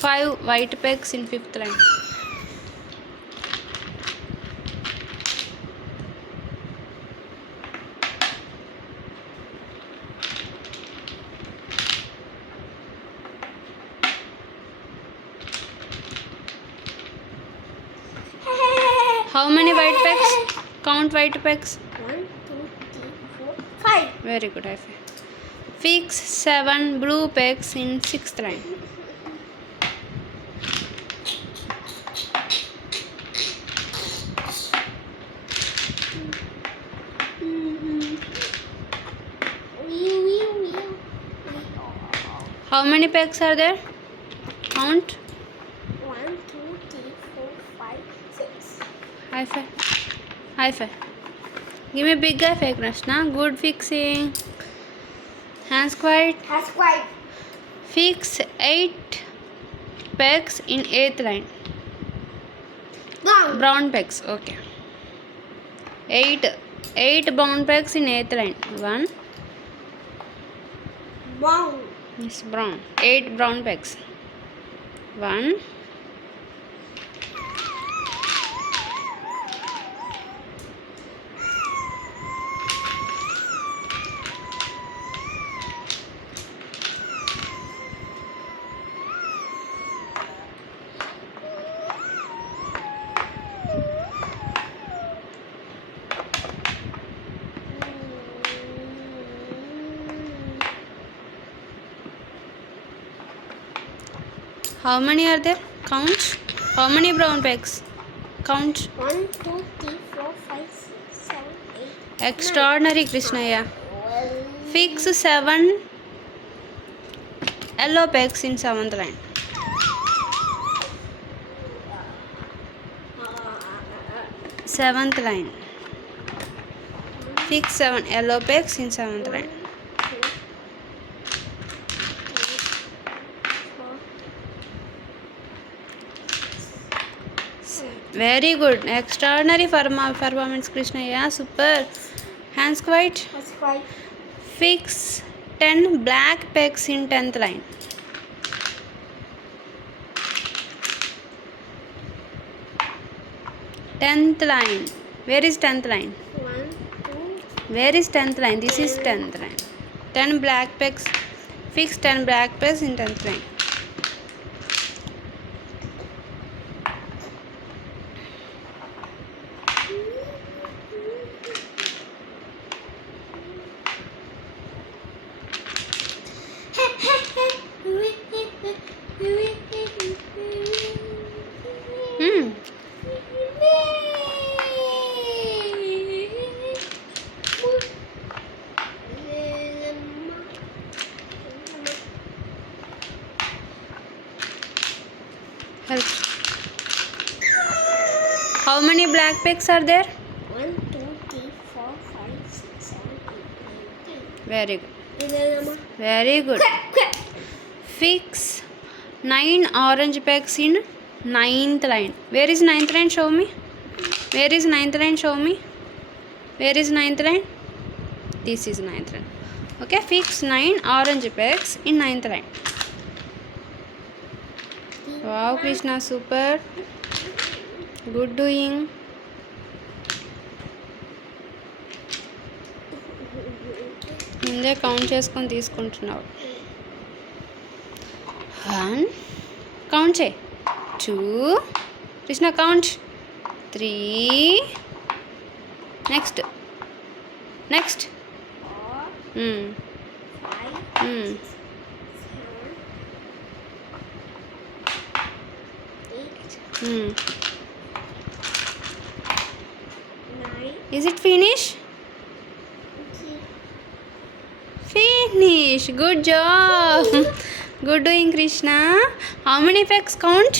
5 white pegs in fifth line. How many white pegs? Count white pegs. 1, 2, 3, 4, 5. Very good. I fix 7 blue pegs in sixth line. How many pegs are there? Count. 1, 2, 3, 4, 5, 6. High five. High five. Give me a big high five, Krishna. Good fixing. Hands quiet. Has quite. Fix 8 pegs in eighth line. Down. Brown pegs. Okay. 8 brown pegs in eighth line. 1. Brown. Yes, brown. 8 brown pegs. 1. How many are there? Count. How many brown pegs? Count. 1, 2, 3, 4, 5, 6, 7, 8. Extraordinary, Krishnaya. Well, Fix 7 yellow pegs in seventh line. Seventh line. Fix 7 yellow pegs in seventh line. 1, 2, 3, 4. Very good. Extraordinary performance, Krishnaya. Super. Hands quiet. Has quite. Fix 10 black pegs in 10th line. Tenth line. Where is 10th line? 1, 2. Where is 10th line? This is 10th line. 10 black pegs. Fix 10 black pegs in 10th line. Hmm. Help. How many black pegs are there? 1, 2, 3, 4, 5, 6, 7, 8, 9, 10. Very good. Ilama. Very good. Quick. Fix 9 orange pegs in ninth line. Where is ninth line? Show me. Where is ninth line? Show me. Where is ninth line? This is ninth line. Okay, fix 9 orange pegs in ninth line. Wow, Krishna, super. Good doing. ముందే count చేసుకొని తీసుకుంటున్నావు. 1 count చేయి. 2 Krishna count. 3 next 4, 5, 6, 7, 8, 9. Is it finish? Finish. Good job. Good doing, Krishna. How many pegs count?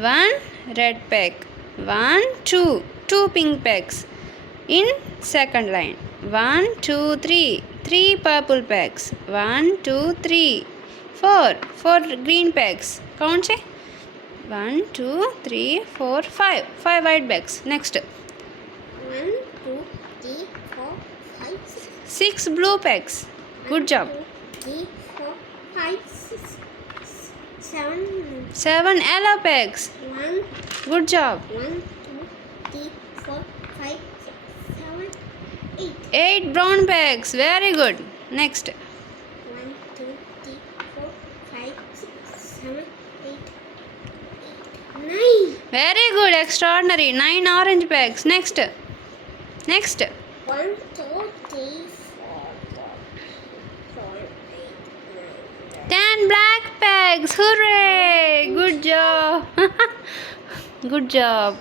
1 red peg. 1, 2. 2 pink pegs. In second line. 1, 2, 3. 3 purple pegs. 1, 2, 3. 4. 4 green pegs. Count say. 1, 2, 3, 4, 5. 5 white pegs. Next. 1, 2, 3, 4, 5, 6. 6 blue pegs. Good job. 2, 3, 4, 5, 6, 7. 7 yellow pegs. 1, Good job. 1, 2, 3, 4, 5, 6, 7, 8. 8 brown pegs. Very good. Next. 1, 2, 3, 4, 5, 6, 7, 8, 9. Very good. Extraordinary. 9 orange pegs. Next. Next. 1, 2, 3, 4, 8, 9, 10 black pegs. Hooray! Good job. Good job.